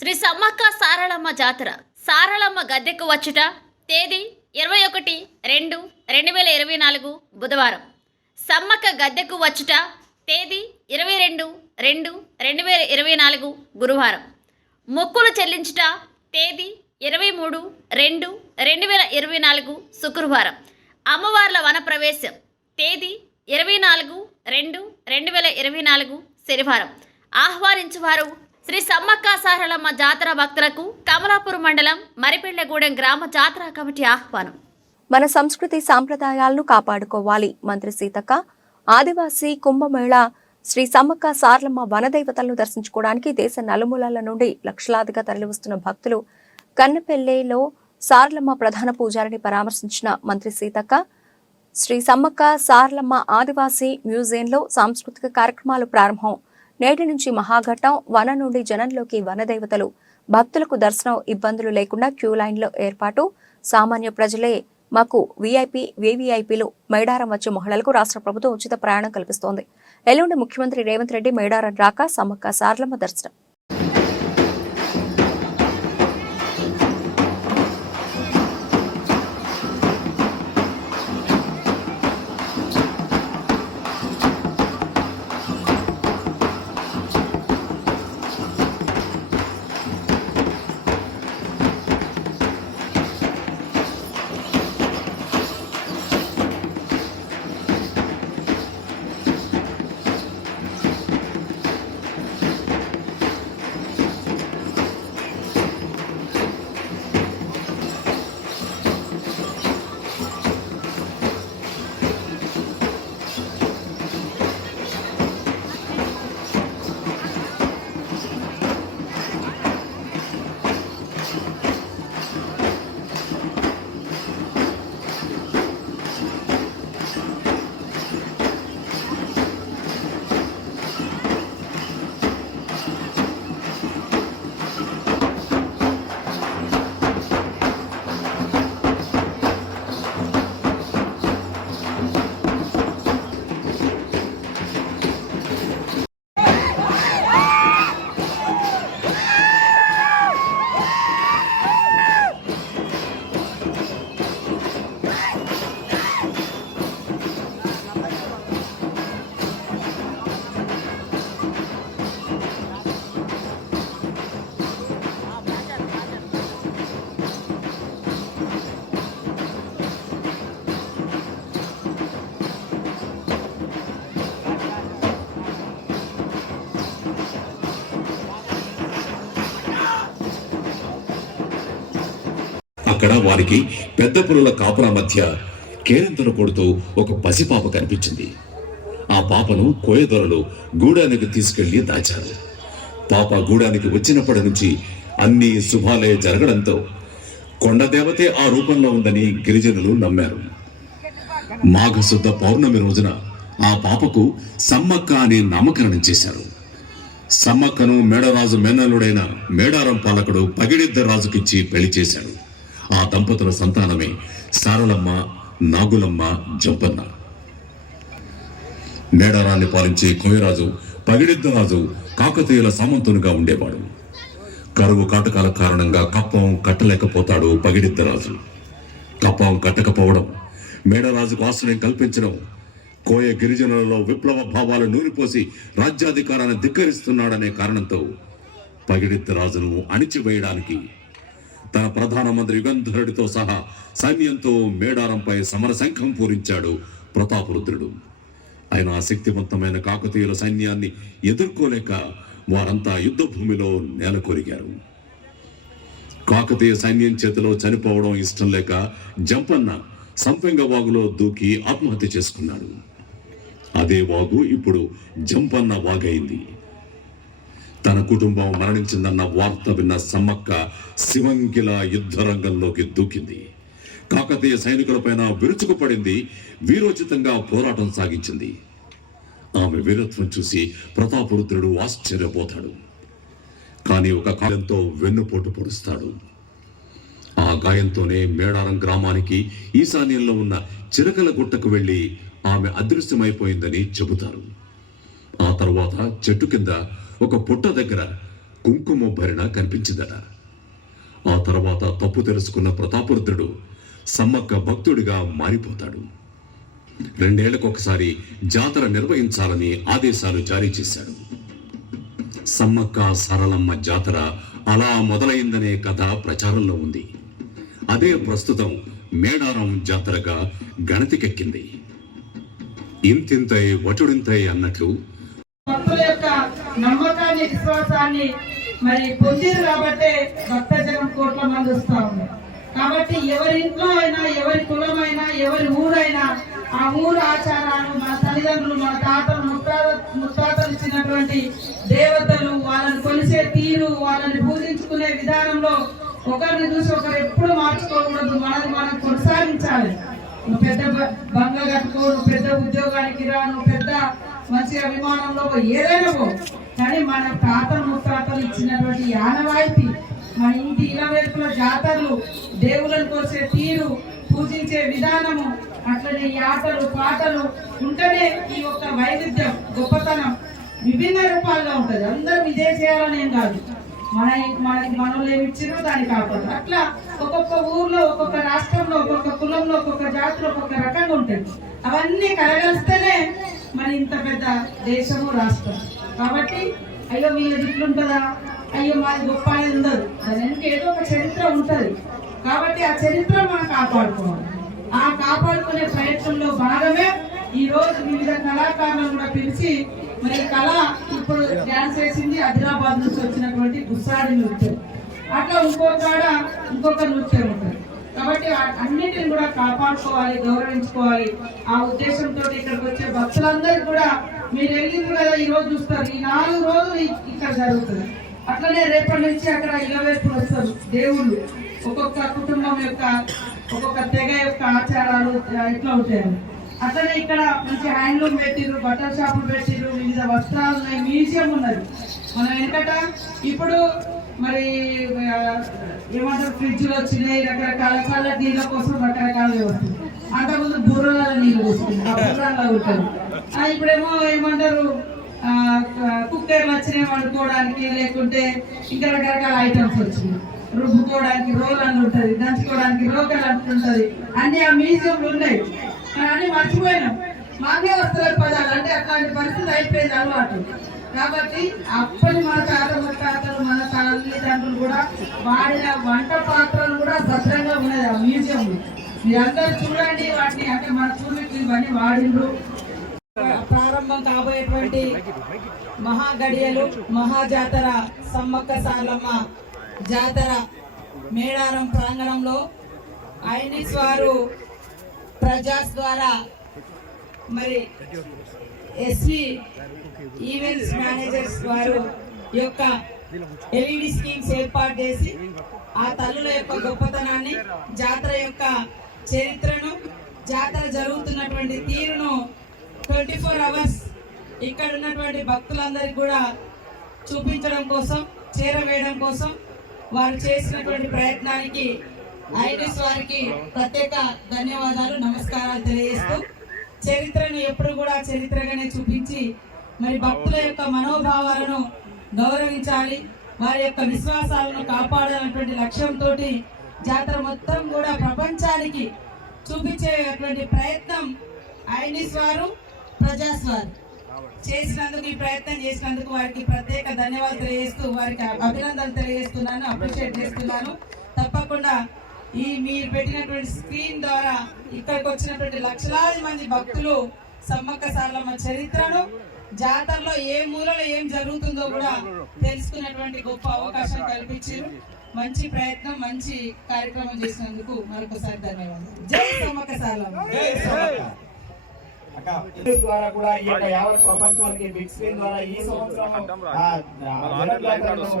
శ్రీ సమ్మక్క సారళమ్మ జాతర సారళమ్మ గద్దెకు వచ్చుట తేదీ 21-2-2024 బుధవారం. సమ్మక్క గద్దెకు వచ్చుట తేదీ 22-2-2024 గురువారం. మొక్కులు చెల్లించుట తేదీ 23-2-2024 శుక్రవారం. అమ్మవార్ల వనప్రవేశం తేదీ 24-2-2024 శనివారం. ఆహ్వానించువారు శ్రీ సమ్మక్క సారళమ్మ జాతర భక్తులకు కమలాపూర్ మండలం మరిపెళ్లగూడెం గ్రామ జాతర కమిటీ ఆహ్వానం. మన సంస్కృతి సాంప్రదాయాలను కాపాడుకోవాలి. మంత్రి సీతక్క ఆదివాసీ కుంభమేళ శ్రీ సమ్మక్క సారళమ్మ వనదేవతలను దర్శించుకోవడానికి దేశ నలుమూలల నుండి లక్షలాదిగా తరలివస్తున్న భక్తులు కన్నెపెల్లిలో సారళమ్మ ప్రధాన పూజారిని పరామర్శించిన మంత్రి సీతక్క శ్రీ సమ్మక్క సారళమ్మ ఆదివాసీ మ్యూజియంలో సాంస్కృతిక కార్యక్రమాలు ప్రారంభం. నేటి నుంచి మహాఘట్టం వన నుండి జనంలోకి వనదేవతలు భక్తులకు దర్శనం ఇబ్బందులు లేకుండా క్యూ లైన్లో ఏర్పాటు. సామాన్య ప్రజలే మాకు వీఐపీ వీవీఐపీలు మేడారం వచ్చే మహిళలకు రాష్ట్ర ప్రభుత్వం ఉచిత ప్రయాణం కల్పిస్తోంది. ఎల్లుండి ముఖ్యమంత్రి రేవంత్ రెడ్డి మేడారం రాక సమ్మక్క సారళమ్మ దర్శనం. అక్కడ వారికి పెద్ద పులుల కాపుల మధ్య కేరింతలు కొడుతూ ఒక పసిపాప కనిపించింది. ఆ పాపను కోయదొరలు గూడానికి తీసుకెళ్లి దాచారు. పాప గూడానికి వచ్చినప్పటి నుంచి అన్ని శుభాలే జరగడంతో కొండదేవతే ఆ రూపంలో ఉందని గిరిజనులు నమ్మారు. మాఘశుద్ధ పౌర్ణమి రోజున ఆ పాపకు సమ్మక్క అనే నామకరణం చేశారు. సమ్మక్కను మేడరాజు మేనల్లుడైన మేడారం పాలకుడు పగిడిద్ద రాజుకిచ్చి పెళ్లి చేశాడు. ఆ దంపతుల సంతానమే సారళమ్మ, నాగులమ్మ, జంపన్న. మేడారాన్ని పాలించే కోయరాజు పగిడిద్దరాజు కాకతీయుల సామంతునిగా ఉండేవాడు. కరువు కాటకాల కారణంగా కప్పం కట్టలేకపోతాడు పగిడిద్దరాజు. కప్పం కట్టకపోవడం, మేడరాజుకు ఆశ్రయం కల్పించడం, కోయ గిరిజనులలో విప్లవ భావాలు నూరిపోసి రాజ్యాధికారాన్ని ధిక్కరిస్తున్నాడనే కారణంతో పగిడిద్దరాజును అణిచివేయడానికి తన ప్రధానమంత్రి యుగంధరుడితో సహా సైన్యంతో మేడారంపై సమరశంఖం పూరించాడు ప్రతాపరుద్రుడు. ఆయన శక్తివంతమైన కాకతీయుల సైన్యాన్ని ఎదుర్కోలేక వారంతా యుద్ధ భూమిలో నేలకొరిగారు. కాకతీయ సైన్యం చేతిలో చనిపోవడం ఇష్టం లేక జంపన్న సంపెంగ వాగులో దూకి ఆత్మహత్య చేసుకున్నాడు. అదే వాగు ఇప్పుడు జంపన్న వాగైంది. తన కుటుంబం మరణించిందన్న వార్త విన్న సమ్మక్క శివంగిల యుద్ధ రంగంలోకి దూకింది. కాకతీయ సైనికులపైన విరుచుకుపడింది. వీరోచితంగా పోరాటం సాగించింది. ఆమె వీరత్వం చూసి ప్రతాపరుద్రుడు ఆశ్చర్యపోతాడు. కానీ ఒక గాయంతో వెన్నుపోటు పొడుస్తాడు. ఆ గాయంతోనే మేడారం గ్రామానికి ఈశాన్యంలో ఉన్న చిరకల గుట్టకు వెళ్లి ఆమె అదృశ్యమైపోయిందని చెబుతారు. ఆ తర్వాత చెట్టు కింద ఒక పుట్ట దగ్గర కుంకుమ భరిణ కనిపించిందట. ఆ తర్వాత తప్పు తెలుసుకున్న ప్రతాపరుద్రుడు సమ్మక్క భక్తుడిగా మారిపోతాడు. 2 ఏళ్లకొకసారి జాతర నిర్వహించాలని ఆదేశాలు జారీ చేశాడు. సమ్మక్క సారలమ్మ జాతర అలా మొదలైందనే కథ ప్రచారంలో ఉంది. అదే ప్రస్తుతం మేడారం జాతరగా గణతికెక్కింది. ఇంతింతై వటుడింతై అన్నట్లు భక్తుల యొక్క నమ్మకాన్ని విశ్వాసాన్ని మరి పొందిరు కాబట్టి భక్తజనం కోట్ల మంది వస్తా ఉన్నారు. కాబట్టి ఎవరి ఇంట్లో అయినా, ఎవరి కులమైనా, ఎవరి ఊరైనా ఆ ఊరు ఆచారాలు, మన తల్లిదండ్రులు, మన తాతలు ముత్తాతలు ఇచ్చినటువంటి దేవతలు, వాళ్ళని కొలిసే తీరు, వాళ్ళని పూజించుకునే విధానంలో ఒకరిని చూసి ఒకరు ఎప్పుడు మార్చుకోకూడదు. మనది మనం కొనసాగించాలి. నువ్వు పెద్ద బంగ కట్టుకో, నువ్వు పెద్ద ఉద్యోగానికి రా, నువ్వు పెద్ద మంచిగా విమానంలో ఏదైనా పో, కానీ మన తాతలు ముత్తాతలు ఇచ్చినటువంటి ఆనవాయితీ, మన ఇంటి ఇలవేల్పుల జాతరలు, దేవులను కోసే తీరు, పూజించే విధానము, అట్లనే ఈ ఆటలు పాటలు ఉంటేనే ఈ యొక్క వైవిధ్యం, గొప్పతనం విభిన్న రూపాల్లో ఉంటది. అందరూ ఇదే చేయాలని ఏం కాదు. మనకి మనలో ఏమి ఇచ్చినో దాన్ని కాపాడు. అట్లా ఒక్కొక్క ఊర్లో, ఒక్కొక్క రాష్ట్రంలో, ఒక్కొక్క కులంలో, ఒక్కొక్క జాతిలో ఒక్కొక్క రకంగా ఉంటాయి. అవన్నీ కలగలిస్తేనే మన ఇంత పెద్ద దేశము, రాష్ట్రం. కాబట్టి అయ్యో వీళ్ళది ఇట్లుంటుందా, అయ్యో మాది గొప్ప అనేది ఉండదు. దానికి ఏదో ఒక చరిత్ర ఉంటది. కాబట్టి ఆ చరిత్ర మనం కాపాడుకోవాలి. ఆ కాపాడుకునే ప్రయత్నంలో భాగమే ఈ రోజు వివిధ కళాకారులను కూడా పిలిచి మరి కళ ఇప్పుడు డ్యాన్స్ వేసింది ఆదిలాబాద్ నుంచి వచ్చినటువంటి గుస్సాడి నృత్యం. అట్లా ఇంకొక నృత్యం ఉంటుంది. కాబట్టి అన్నిటిని కూడా కాపాడుకోవాలి, గౌరవించుకోవాలి. ఆ ఉద్దేశంతో ఇక్కడికి వచ్చే భక్తులందరికీ కూడా మీరు వెళ్ళింది కదా, ఈ రోజు చూస్తారు, ఈ 4 రోజులు ఇక్కడ జరుగుతుంది. అట్లనే రేపటి నుంచి అక్కడ ఇలవేర్పులు వస్తారు దేవుళ్ళు. ఒక్కొక్క కుటుంబం యొక్క, ఒక్కొక్క తెగ యొక్క ఆచారాలు ఇట్లా ఉంటాయి. అట్లనే ఇక్కడ మంచి హ్యాండ్లూమ్ పెట్టిరు, బట్టల షాపులు పెట్టిరు, వివిధ వస్త్రాలు ఉన్నాయి, మ్యూజియం ఉన్నది. మనం వెనకట ఇప్పుడు మరి ఏమంటారు, ఫ్రిడ్జ్లు వచ్చినాయి, రకరకాల చల్ల నీళ్ళ కోసం రకరకాల వ్యవస్థ. అంతకుముందు బుర్రల నీళ్ళు వస్తుంది, ఆ బుర్రలో ఉంటుంది. ఇప్పుడేమో ఏమంటారు, కుక్కర్లు వచ్చినాయి వండుకోవడానికి, లేకుంటే ఇంకా రకరకాల ఐటమ్స్ వచ్చినాయి. రుబ్బుకోవడానికి రోల్ అని ఉంటుంది, దంచుకోవడానికి రోకలు అంటుంటది. అన్ని ఆ మ్యూజియంలు ఉన్నాయి. కానీ మర్చిపోయినాం. మాకే వస్తున్న పదాలు అంటే అట్లాంటి పరిస్థితి అయిపోయింది, అలవాటు. కాబట్టి అప్పటి మన తాత ముత్తాతలు, మన తల్లిదండ్రులు కూడా వాడిన వంట పాత్రలు కూడా భద్రంగా ఉన్నది ఆ మ్యూజియం. మీరందరూ చూడండి వాటిని. అంటే మన పూర్వీకులు ఇవన్నీ వాడిండ్రు. ప్రారంభం కాబోయేటువంటి మహాగడియలు, మహాజాతర, సమ్మక్క సారలమ్మ జాతర మేడారం ప్రాంగణంలో ఐనిస్ వారు ప్రజాస్ ద్వారా మరి ఎస్వి ఈవెంట్స్ మేనేజర్స్ వారు యొక్క ఎల్ఈడి స్కీమ్స్ ఏర్పాటు చేసి ఆ తల్లుల యొక్క గొప్పతనాన్ని, జాతర యొక్క చరిత్రను, జాతర జరుగుతున్నటువంటి తీరును 24 అవర్స్ ఇక్కడ ఉన్నటువంటి భక్తులందరికీ కూడా చూపించడం కోసం, చేరవేయడం కోసం వారు చేసినటువంటి ప్రయత్నానికి ఐనిస్ వారికి ప్రత్యేక ధన్యవాదాలు, నమస్కారాలు తెలియజేస్తూ, చరిత్రను ఎప్పుడు కూడా చరిత్రగానే చూపించి మరి భక్తుల యొక్క మనోభావాలను గౌరవించాలి, వారి యొక్క విశ్వాసాలను కాపాడాలన్నటువంటి లక్ష్యంతో జాతర మొత్తం కూడా ప్రపంచానికి చూపించేటువంటి ప్రయత్నం ఐనిస్ వారు, ప్రజాస్ వారు చేసినందుకు, ఈ ప్రయత్నం చేసినందుకు వారికి ప్రత్యేక ధన్యవాదాలు తెలియజేస్తూ, వారికి అభినందనలు తెలియజేస్తున్నాను, అప్రిషియేట్ చేస్తున్నాను. తప్పకుండా ఈ మీరు పెట్టినటువంటి స్క్రీన్ ద్వారా ఇక్కడికి వచ్చినటువంటి లక్షలాది మంది భక్తులు సమ్మక్క సారలమ్మ చరిత్రను, జాతరలో ఏ మూలలో ఏం జరుగుతుందో కూడా తెలుసుకున్నటువంటి గొప్ప అవకాశం కల్పించారు. మంచి ప్రయత్నం, మంచి కార్యక్రమం చేసినందుకు మరొకసారి ధన్యవాదాలు. జై సమ్మక్క సారలమ్మ. ద్వారా కూడా ఈ యొక్క యావత్ ప్రపంచానికి బిగ్ స్క్రీన్ ద్వారా ఈ సంవత్సరం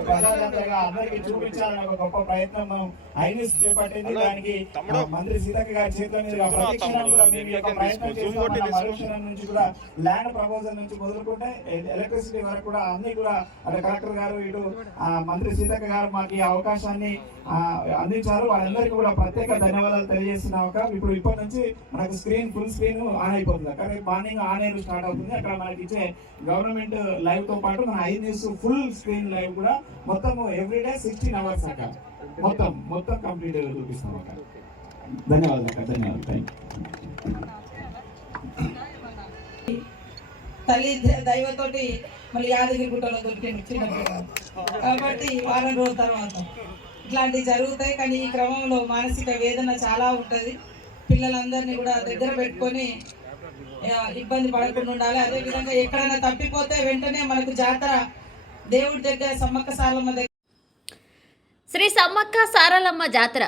ప్రజాతంత్రంగా అందరికీ చూపించాలని ఒక గొప్ప ప్రయత్నం మనం ఐనిస్ చేపట్టింది. దానికి మంత్రి సీతక్క గారి చేతుల మీదుగా ప్రతిక్షణం కూడా మేము యొక్క ప్రయత్నం చేస్తాం. మరుక్షణం నుంచి కూడా ల్యాండ్ ప్రపోజల్ నుంచి మొదలుకుంటే ఎలక్ట్రిసిటీ వరకు కూడా అన్ని కూడా అటు కలెక్టర్ గారు, ఇటు మంత్రి సీతక్క గారు మాకు ఈ అవకాశాన్ని అందించారు. వాళ్ళందరికీ కూడా ప్రత్యేక ధన్యవాదాలు తెలియజేస్తున్నాం. ఇప్పుడు ఇప్పటి నుంచి మనకు స్క్రీన్ ఫుల్ స్క్రీన్ ఆన్ అయిపోతుంది. రేపు మార్నింగ్ ఆన్ ఎయిర్ స్టార్ట్ అవుతుంది. అక్కడ మనకి ఇచ్చే గవర్నమెంట్ లైవ్ తో పాటు మన I news full screen live కూడా మొత్తం ఎవ్రీడే 16 hours అక్క మొత్తం కంప్లీట్ చూపిస్తాం అక్క. ధన్యవాదాలు అక్క, ధన్యవాదాలు, థ్యాంక్ యూ. తల్లి దైవతోటి మళ్ళీ యాదగిరి గుట్టలో దొరికింది చిన్నప్పుడు, కాబట్టి వారం రోజుల తర్వాత ఇట్లాంటివి జరుగుతాయి. కానీ ఈ క్రమంలో మానసిక వేదన చాలా ఉంటుంది. పిల్లలందరినీ కూడా దగ్గర పెట్టుకొని ఇబ్బంది పడకుండా ఉండాలి. అదేవిధంగా ఎక్కడైనా తప్పిపోతే వెంటనే మనకు జాతర దేవుడి దగ్గర సమ్మక్క సారలమ్మ దగ్గర శ్రీ సమ్మక్క సారలమ్మ జాతర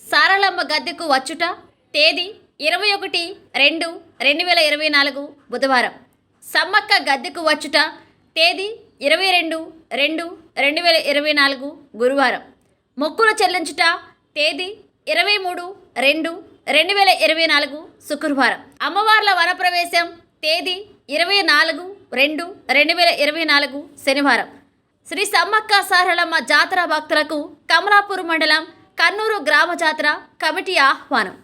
సారలమ్మ గద్దెకు వచ్చుట తేదీ 21/2/2024 బుధవారం. సమ్మక్క గద్దెకు వచ్చుట తేదీ 22/2/2024 గురువారం. మొక్కులు చెల్లించుట తేదీ 23/2/2024 శుక్రవారం. అమ్మవార్ల వనప్రవేశం తేదీ 24/2/2024 శనివారం. శ్రీ సమ్మక్క సారలమ్మ జాతర భక్తులకు కమలాపూర్ మండలం కన్నూరు గ్రామ జాతర కమిటీ ఆహ్వానం.